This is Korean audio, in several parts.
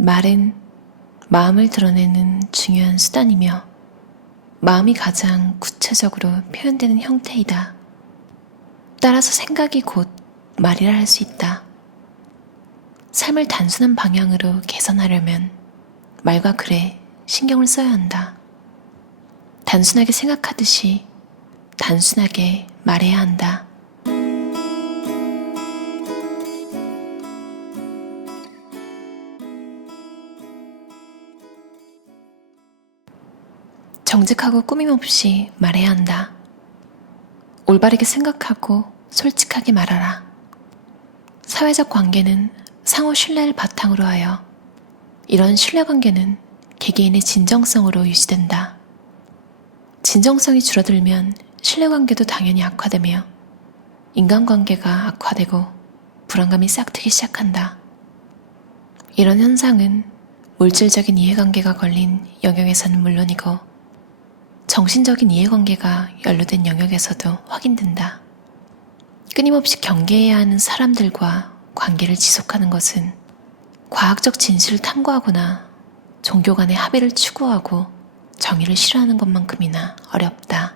말은 마음을 드러내는 중요한 수단이며 마음이 가장 구체적으로 표현되는 형태이다. 따라서 생각이 곧 말이라 할 수 있다. 삶을 단순한 방향으로 개선하려면 말과 글에 신경을 써야 한다. 단순하게 생각하듯이 단순하게 말해야 한다. 정직하고 꾸밈없이 말해야 한다. 올바르게 생각하고 솔직하게 말하라. 사회적 관계는 상호 신뢰를 바탕으로 하여 이런 신뢰관계는 개개인의 진정성으로 유지된다. 진정성이 줄어들면 신뢰관계도 당연히 악화되며 인간관계가 악화되고 불안감이 싹트기 시작한다. 이런 현상은 물질적인 이해관계가 걸린 영역에서는 물론이고 정신적인 이해관계가 연루된 영역에서도 확인된다. 끊임없이 경계해야 하는 사람들과 관계를 지속하는 것은 과학적 진실을 탐구하거나 종교 간의 합의를 추구하고 정의를 실현하는 것만큼이나 어렵다.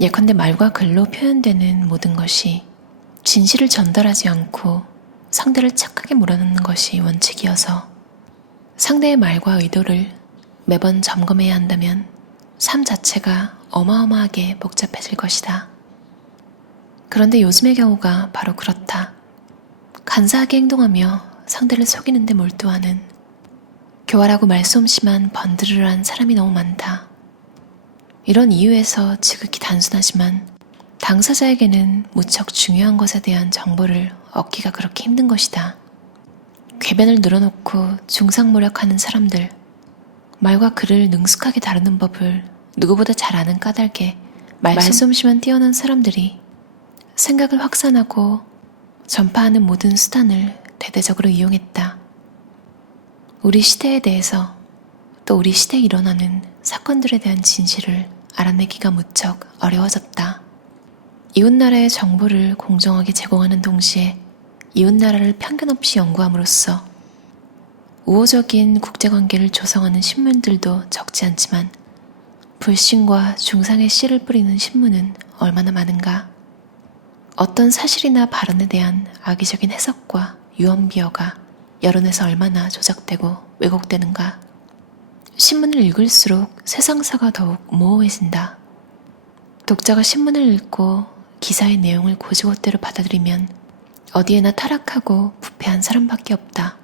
예컨대 말과 글로 표현되는 모든 것이 진실을 전달하지 않고 상대를 착하게 몰아넣는 것이 원칙이어서 상대의 말과 의도를 매번 점검해야 한다면 삶 자체가 어마어마하게 복잡해질 것이다. 그런데 요즘의 경우가 바로 그렇다. 간사하게 행동하며 상대를 속이는 데 몰두하는 교활하고 말솜씨만 번드르르한 사람이 너무 많다. 이런 이유에서 지극히 단순하지만 당사자에게는 무척 중요한 것에 대한 정보를 얻기가 그렇게 힘든 것이다. 궤변을 늘어놓고 중상모략하는 사람들, 말과 글을 능숙하게 다루는 법을 누구보다 잘 아는 까닭에 말솜씨만 뛰어난 사람들이 생각을 확산하고 전파하는 모든 수단을 대대적으로 이용했다. 우리 시대에 대해서 또 우리 시대에 일어나는 사건들에 대한 진실을 알아내기가 무척 어려워졌다. 이웃나라의 정보를 공정하게 제공하는 동시에 이웃나라를 편견 없이 연구함으로써 우호적인 국제관계를 조성하는 신문들도 적지 않지만 불신과 중상의 씨를 뿌리는 신문은 얼마나 많은가. 어떤 사실이나 발언에 대한 악의적인 해석과 유언비어가 여론에서 얼마나 조작되고 왜곡되는가. 신문을 읽을수록 세상사가 더욱 모호해진다. 독자가 신문을 읽고 기사의 내용을 곧이곧대로 받아들이면 어디에나 타락하고 부패한 사람밖에 없다.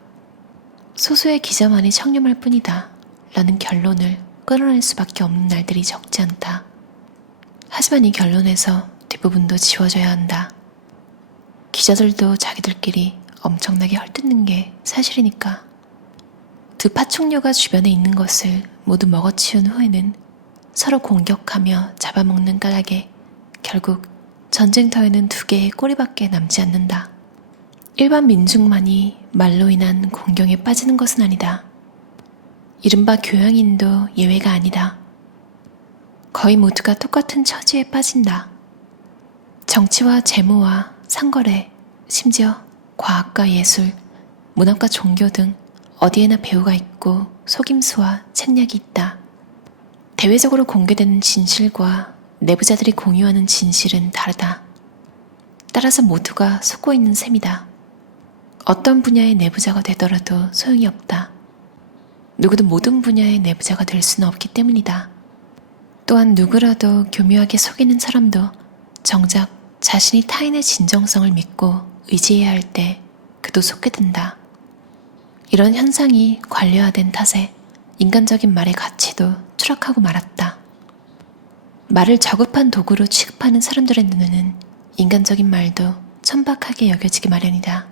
소수의 기자만이 청렴할 뿐이다 라는 결론을 끌어낼 수밖에 없는 날들이 적지 않다. 하지만 이 결론에서 대부분도 지워져야 한다. 기자들도 자기들끼리 엄청나게 헐뜯는 게 사실이니까. 두 파충류가 주변에 있는 것을 모두 먹어치운 후에는 서로 공격하며 잡아먹는 까닭에 결국 전쟁터에는 두 개의 꼬리밖에 남지 않는다. 일반 민중만이 말로 인한 공경에 빠지는 것은 아니다. 이른바 교양인도 예외가 아니다. 거의 모두가 똑같은 처지에 빠진다. 정치와 재무와 상거래, 심지어 과학과 예술, 문학과 종교 등 어디에나 배우가 있고 속임수와 책략이 있다. 대외적으로 공개되는 진실과 내부자들이 공유하는 진실은 다르다. 따라서 모두가 속고 있는 셈이다. 어떤 분야의 내부자가 되더라도 소용이 없다. 누구도 모든 분야의 내부자가 될 수는 없기 때문이다. 또한 누구라도 교묘하게 속이는 사람도 정작 자신이 타인의 진정성을 믿고 의지해야 할 때 그도 속게 된다. 이런 현상이 관료화된 탓에 인간적인 말의 가치도 추락하고 말았다. 말을 저급한 도구로 취급하는 사람들의 눈에는 인간적인 말도 천박하게 여겨지기 마련이다.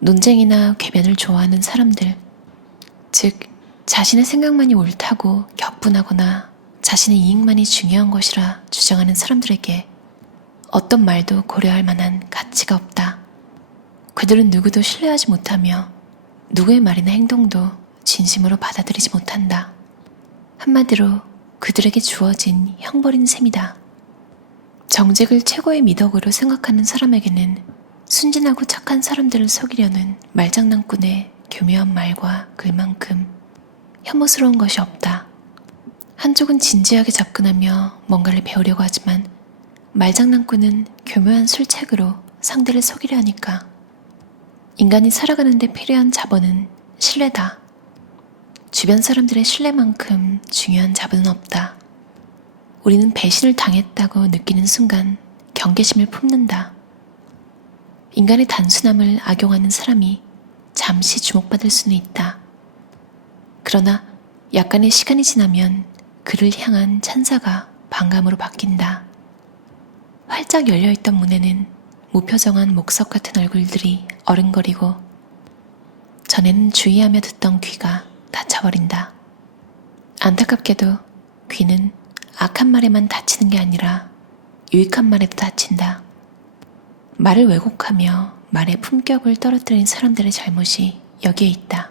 논쟁이나 궤변을 좋아하는 사람들, 즉 자신의 생각만이 옳다고 격분하거나 자신의 이익만이 중요한 것이라 주장하는 사람들에게 어떤 말도 고려할 만한 가치가 없다. 그들은 누구도 신뢰하지 못하며 누구의 말이나 행동도 진심으로 받아들이지 못한다. 한마디로 그들에게 주어진 형벌인 셈이다. 정직을 최고의 미덕으로 생각하는 사람에게는 순진하고 착한 사람들을 속이려는 말장난꾼의 교묘한 말과 글만큼 혐오스러운 것이 없다. 한쪽은 진지하게 접근하며 뭔가를 배우려고 하지만 말장난꾼은 교묘한 술책으로 상대를 속이려 하니까. 인간이 살아가는 데 필요한 자본은 신뢰다. 주변 사람들의 신뢰만큼 중요한 자본은 없다. 우리는 배신을 당했다고 느끼는 순간 경계심을 품는다. 인간의 단순함을 악용하는 사람이 잠시 주목받을 수는 있다. 그러나 약간의 시간이 지나면 그를 향한 찬사가 반감으로 바뀐다. 활짝 열려있던 문에는 무표정한 목석 같은 얼굴들이 어른거리고 전에는 주의하며 듣던 귀가 닫혀버린다. 안타깝게도 귀는 악한 말에만 다치는 게 아니라 유익한 말에도 다친다. 말을 왜곡하며 말의 품격을 떨어뜨린 사람들의 잘못이 여기에 있다.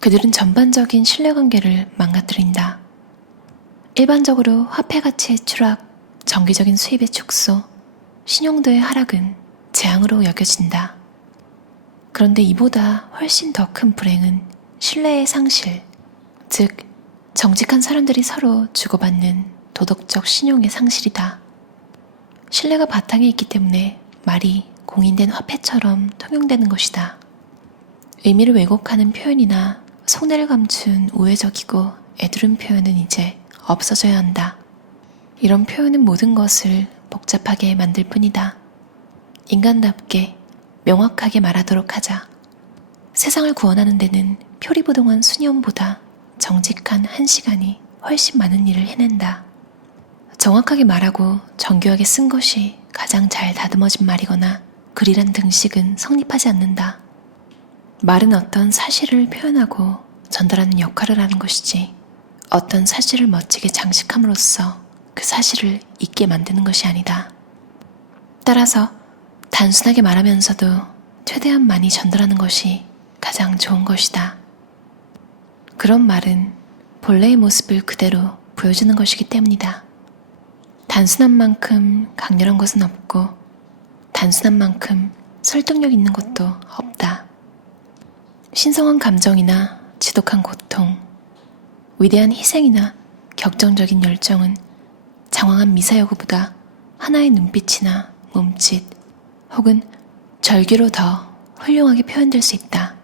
그들은 전반적인 신뢰관계를 망가뜨린다. 일반적으로 화폐 가치의 추락, 정기적인 수입의 축소, 신용도의 하락은 재앙으로 여겨진다. 그런데 이보다 훨씬 더 큰 불행은 신뢰의 상실, 즉 정직한 사람들이 서로 주고받는 도덕적 신용의 상실이다. 신뢰가 바탕에 있기 때문에 말이 공인된 화폐처럼 통용되는 것이다. 의미를 왜곡하는 표현이나 속내를 감춘 우회적이고 애두른 표현은 이제 없어져야 한다. 이런 표현은 모든 것을 복잡하게 만들 뿐이다. 인간답게 명확하게 말하도록 하자. 세상을 구원하는 데는 표리부동한 수년보다 정직한 1시간이 훨씬 많은 일을 해낸다. 정확하게 말하고 정교하게 쓴 것이 가장 잘 다듬어진 말이거나 글이란 등식은 성립하지 않는다. 말은 어떤 사실을 표현하고 전달하는 역할을 하는 것이지 어떤 사실을 멋지게 장식함으로써 그 사실을 잊게 만드는 것이 아니다. 따라서 단순하게 말하면서도 최대한 많이 전달하는 것이 가장 좋은 것이다. 그런 말은 본래의 모습을 그대로 보여주는 것이기 때문이다. 단순한 만큼 강렬한 것은 없고 단순한 만큼 설득력 있는 것도 없다. 신성한 감정이나 지독한 고통, 위대한 희생이나 격정적인 열정은 장황한 미사여구보다 하나의 눈빛이나 몸짓 혹은 절규로 더 훌륭하게 표현될 수 있다.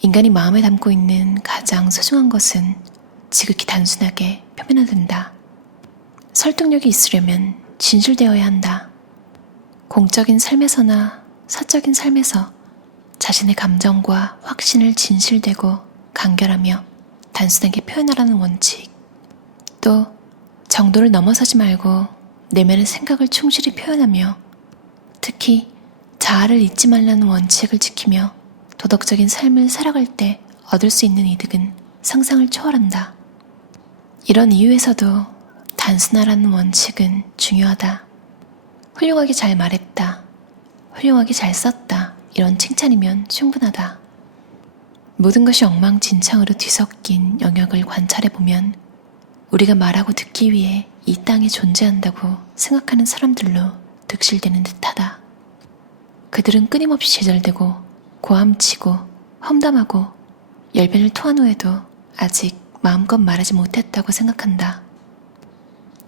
인간이 마음에 담고 있는 가장 소중한 것은 지극히 단순하게 표면화된다. 설득력이 있으려면 진실되어야 한다. 공적인 삶에서나 사적인 삶에서 자신의 감정과 확신을 진실되고 간결하며 단순하게 표현하라는 원칙, 또 정도를 넘어서지 말고 내면의 생각을 충실히 표현하며 특히 자아를 잊지 말라는 원칙을 지키며 도덕적인 삶을 살아갈 때 얻을 수 있는 이득은 상상을 초월한다. 이런 이유에서도 단순하라는 원칙은 중요하다. 훌륭하게 잘 말했다. 훌륭하게 잘 썼다. 이런 칭찬이면 충분하다. 모든 것이 엉망진창으로 뒤섞인 영역을 관찰해보면 우리가 말하고 듣기 위해 이 땅에 존재한다고 생각하는 사람들로 득실되는 듯하다. 그들은 끊임없이 제절되고 고함치고 험담하고 열변을 토한 후에도 아직 마음껏 말하지 못했다고 생각한다.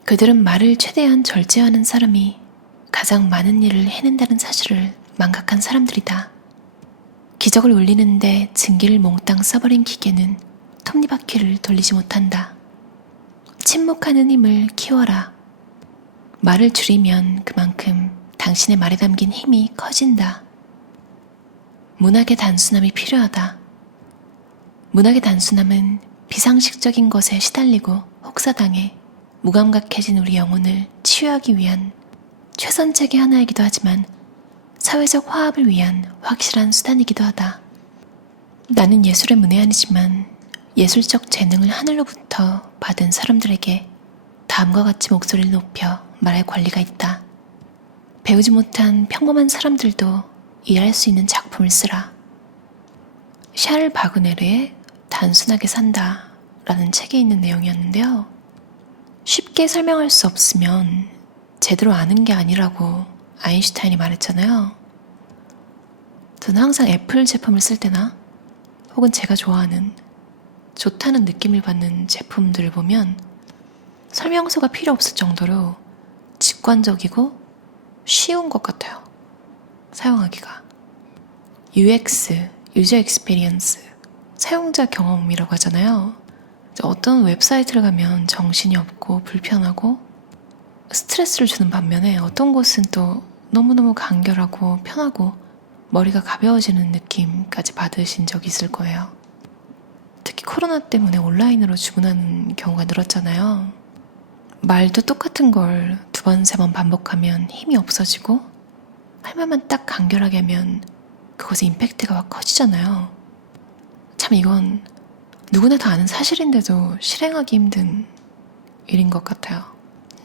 그들은 말을 최대한 절제하는 사람이 가장 많은 일을 해낸다는 사실을 망각한 사람들이다. 기적을 울리는데 증기를 몽땅 써버린 기계는 톱니바퀴를 돌리지 못한다. 침묵하는 힘을 키워라. 말을 줄이면 그만큼 당신의 말에 담긴 힘이 커진다. 문학의 단순함이 필요하다. 문학의 단순함은 비상식적인 것에 시달리고 혹사당해 무감각해진 우리 영혼을 치유하기 위한 최선책의 하나이기도 하지만 사회적 화합을 위한 확실한 수단이기도 하다. 나는 예술의 문외한이지만 예술적 재능을 하늘로부터 받은 사람들에게 다음과 같이 목소리를 높여 말할 권리가 있다. 배우지 못한 평범한 사람들도 이해할 수 있는 작품을 쓰라. 샤를 바그네르의 단순하게 산다 라는 책에 있는 내용이었는데요. 쉽게 설명할 수 없으면 제대로 아는 게 아니라고 아인슈타인이 말했잖아요. 저는 항상 애플 제품을 쓸 때나 혹은 제가 좋아하는 좋다는 느낌을 받는 제품들을 보면 설명서가 필요 없을 정도로 직관적이고 쉬운 것 같아요. 사용하기가. UX, 유저 익스피리언스, 사용자 경험이라고 하잖아요. 어떤 웹사이트를 가면 정신이 없고 불편하고 스트레스를 주는 반면에 어떤 곳은 또 너무너무 간결하고 편하고 머리가 가벼워지는 느낌까지 받으신 적이 있을 거예요. 특히 코로나 때문에 온라인으로 주문하는 경우가 늘었잖아요. 말도 똑같은 걸 2번, 3번 반복하면 힘이 없어지고 할 말만 딱 간결하게 하면 그것의 임팩트가 확 커지잖아요. 참 이건 누구나 다 아는 사실인데도 실행하기 힘든 일인 것 같아요.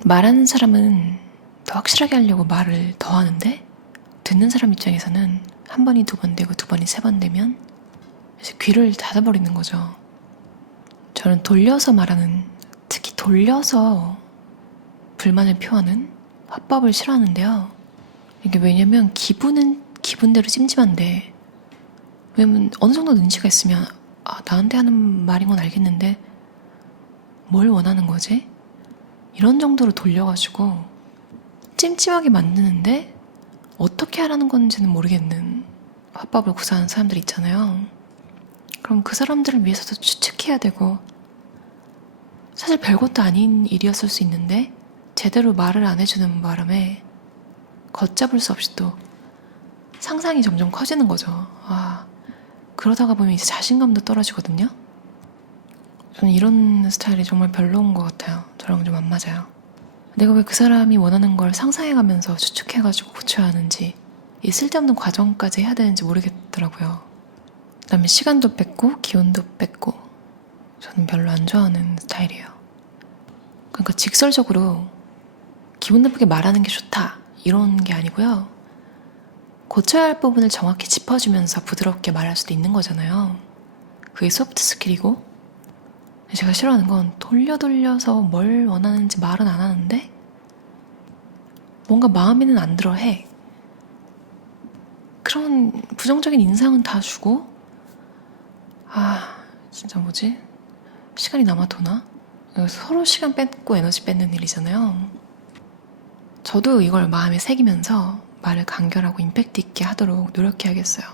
말하는 사람은 더 확실하게 하려고 말을 더 하는데 듣는 사람 입장에서는 1번이 2번 되고 2번이 3번 되면 이제 귀를 닫아버리는 거죠. 저는 돌려서 말하는, 특히 돌려서 불만을 표하는 화법을 싫어하는데요. 이게 왜냐면 기분은 기분대로 찜찜한데, 왜냐면 어느 정도 눈치가 있으면 나한테 하는 말인 건 알겠는데 뭘 원하는 거지? 이런 정도로 돌려가지고 찜찜하게 만드는데 어떻게 하라는 건지는 모르겠는 화법을 구사하는 사람들 있잖아요. 그럼 그 사람들을 위해서도 추측해야 되고, 사실 별것도 아닌 일이었을 수 있는데 제대로 말을 안 해주는 바람에 걷잡을 수 없이 또 상상이 점점 커지는 거죠. 그러다가 보면 이제 자신감도 떨어지거든요. 저는 이런 스타일이 정말 별로인 것 같아요. 저랑 좀 안 맞아요. 내가 왜 그 사람이 원하는 걸 상상해가면서 추측해가지고 고쳐야 하는지, 이 쓸데없는 과정까지 해야 되는지 모르겠더라고요. 그다음에 시간도 뺏고 기운도 뺏고 저는 별로 안 좋아하는 스타일이에요. 그러니까 직설적으로 기분 나쁘게 말하는 게 좋다 이런 게 아니고요. 고쳐야 할 부분을 정확히 짚어주면서 부드럽게 말할 수도 있는 거잖아요. 그게 소프트 스킬이고, 제가 싫어하는 건 돌려서 뭘 원하는지 말은 안 하는데 뭔가 마음에는 안 들어 해. 그런 부정적인 인상은 다 주고, 진짜 뭐지? 시간이 남아 도나? 서로 시간 뺏고 에너지 뺏는 일이잖아요. 저도 이걸 마음에 새기면서 말을 간결하고 임팩트 있게 하도록 노력해야겠어요.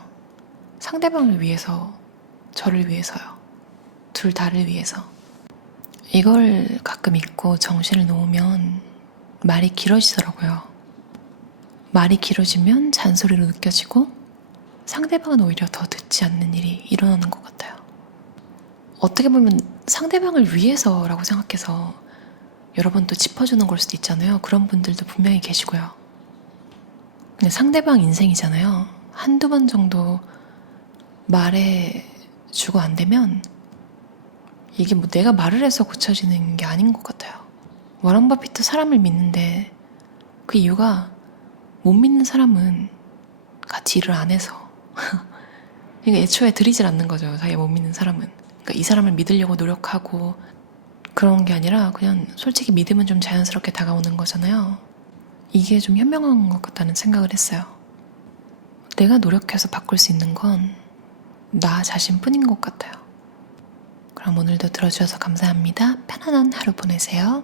상대방을 위해서, 저를 위해서요. 둘 다를 위해서. 이걸 가끔 잊고 정신을 놓으면 말이 길어지더라고요. 말이 길어지면 잔소리로 느껴지고 상대방은 오히려 더 듣지 않는 일이 일어나는 것 같아요. 어떻게 보면 상대방을 위해서라고 생각해서 여러 번 또 짚어주는 걸 수도 있잖아요. 그런 분들도 분명히 계시고요. 근데 상대방 인생이잖아요. 1-2번 정도 말해주고 안 되면 이게 뭐 내가 말을 해서 고쳐지는 게 아닌 것 같아요. 워런 버핏도 사람을 믿는데 그 이유가 못 믿는 사람은 같이 일을 안 해서 그러니까 애초에 들이질 않는 거죠. 자기가 못 믿는 사람은. 그러니까 이 사람을 믿으려고 노력하고 그런 게 아니라 그냥 솔직히 믿으면 좀 자연스럽게 다가오는 거잖아요. 이게 좀 현명한 것 같다는 생각을 했어요. 내가 노력해서 바꿀 수 있는 건 나 자신뿐인 것 같아요. 그럼 오늘도 들어주셔서 감사합니다. 편안한 하루 보내세요.